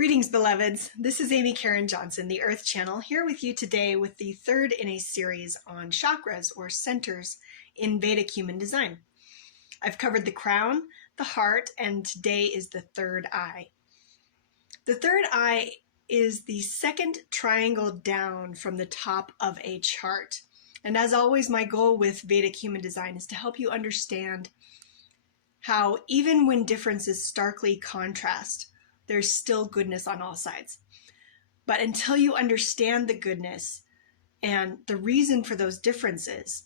Greetings, beloveds. This is Amy Caryn Johnson, the Earth Channel, here with you today with the third in a series on chakras or centers in Vedic Human Design. I've covered the crown, the heart, and today is the third eye. The third eye is the second triangle down from the top of a chart. And as always, my goal with Vedic Human Design is to help you understand how even when differences starkly contrast, there's still goodness on all sides. But until you understand the goodness and the reason for those differences,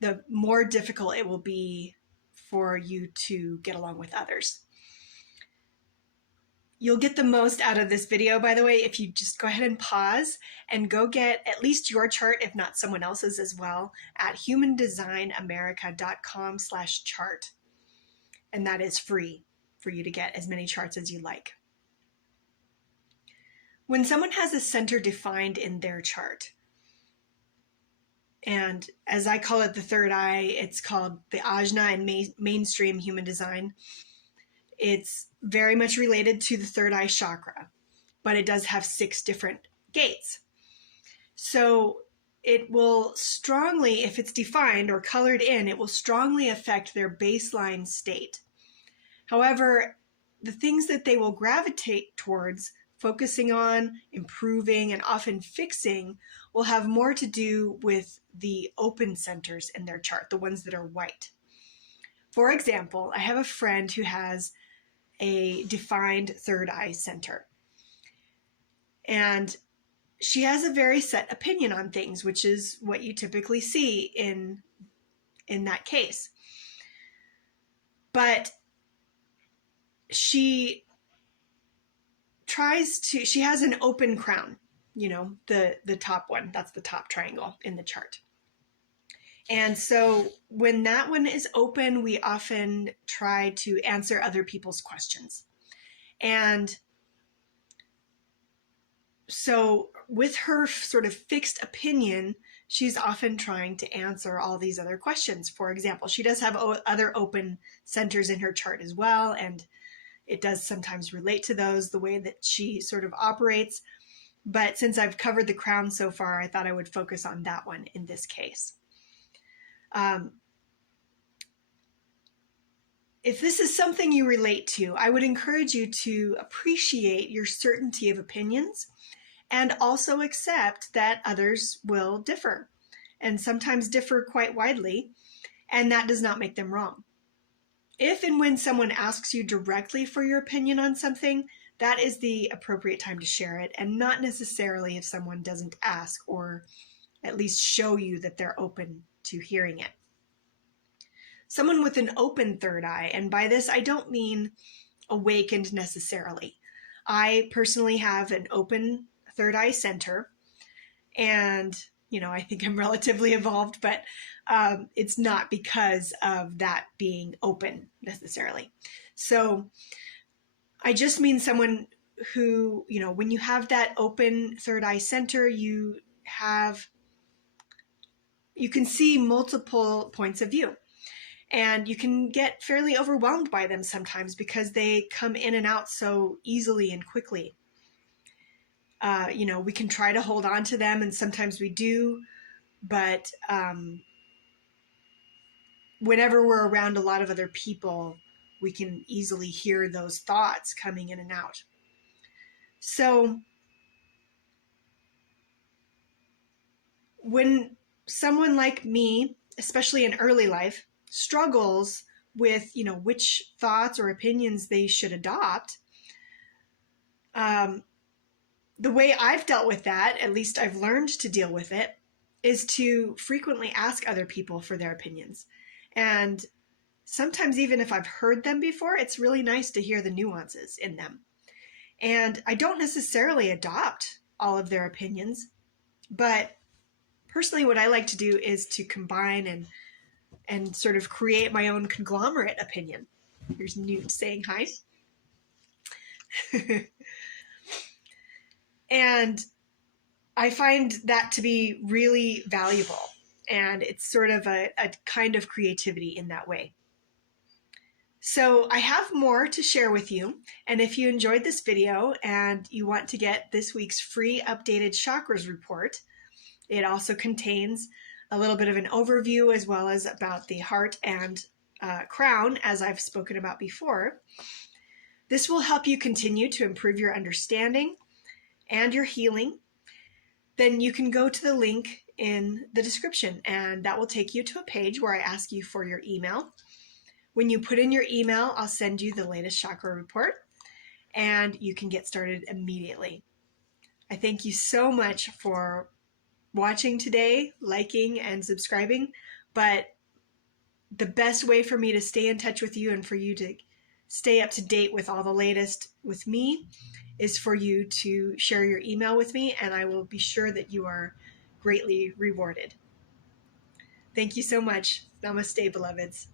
the more difficult it will be for you to get along with others. You'll get the most out of this video, by the way, if you just go ahead and pause and go get at least your chart, if not someone else's as well, at humandesignamerica.com/chart. And that is free for you to get as many charts as you like. When someone has a center defined in their chart, and as I call it the third eye, it's called the ajna in mainstream human design. It's very much related to the third eye chakra, but it does have 6 different gates. So it will strongly, if it's defined or colored in, it will strongly affect their baseline state. However, the things that they will gravitate towards, focusing on, improving, and often fixing, will have more to do with the open centers in their chart, the ones that are white. For example, I have a friend who has a defined third eye center. And she has a very set opinion on things, which is what you typically see in that case. But she has an open crown, the top one, that's the top triangle in the chart. And so when that one is open, we often try to answer other people's questions. And so with her sort of fixed opinion, she's often trying to answer all these other questions. For example, she does have other open centers in her chart as well, and it does sometimes relate to those, the way that she sort of operates. But since I've covered the crown so far, I thought I would focus on that one in this case. If this is something you relate to, I would encourage you to appreciate your certainty of opinions and also accept that others will differ, and sometimes differ quite widely, and that does not make them wrong. If and when someone asks you directly for your opinion on something, that is the appropriate time to share it, and not necessarily if someone doesn't ask or at least show you that they're open to hearing it. Someone with an open third eye, and by this I don't mean awakened necessarily. I personally have an open third eye center, and I think I'm relatively evolved, but it's not because of that being open necessarily. So I just mean someone who, when you have that open third eye center, you can see multiple points of view, and you can get fairly overwhelmed by them sometimes because they come in and out so easily and quickly. We can try to hold on to them, and sometimes we do, but whenever we're around a lot of other people, we can easily hear those thoughts coming in and out. So when someone like me, especially in early life, struggles with, which thoughts or opinions they should adopt, the way I've dealt with that, at least I've learned to deal with it, is to frequently ask other people for their opinions. And sometimes even if I've heard them before, it's really nice to hear the nuances in them. And I don't necessarily adopt all of their opinions, but personally what I like to do is to combine and sort of create my own conglomerate opinion. Here's Newt saying hi. And I find that to be really valuable, and it's sort of a kind of creativity in that way. So I have more to share with you. And if you enjoyed this video and you want to get this week's free updated chakras report, it also contains a little bit of an overview as well as about the heart and crown, as I've spoken about before. This will help you continue to improve your understanding and your healing. Then you can go to the link in the description, and that will take you to a page where I ask you for your email. When you put in your email, I'll send you the latest chakra report, and you can get started immediately. I thank you so much for watching today, liking and subscribing, but the best way for me to stay in touch with you and for you to stay up to date with all the latest with me is for you to share your email with me, and I will be sure that you are greatly rewarded. Thank you so much. Namaste, beloveds.